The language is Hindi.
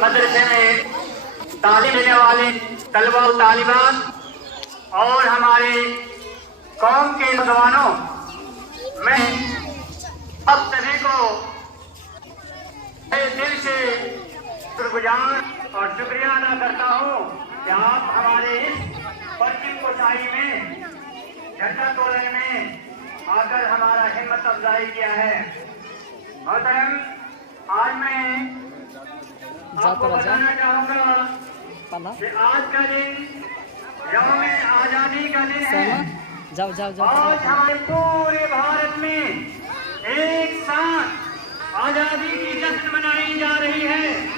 मदरसे में तालीम लेने वाले तलबा और तालिबात और हमारे कौम के नौजवानों, मैं आप सभी को दिल से शुक्रगुजार और शुक्रिया अदा करता हूँ कि आप हमारे इस पर्ची कोसाई में झंडा तोड़ने में आकर हमारा हिम्मत अफजाई किया है। मोहतरम, आज मैं आपको बताना चाहूँगा कि आज का दिन यौम आज़ादी का दिन है। जाओ जाओ जाओ। आज हमारे पूरे भारत में एक साथ आज़ादी की जश्न मनाई जा रही है।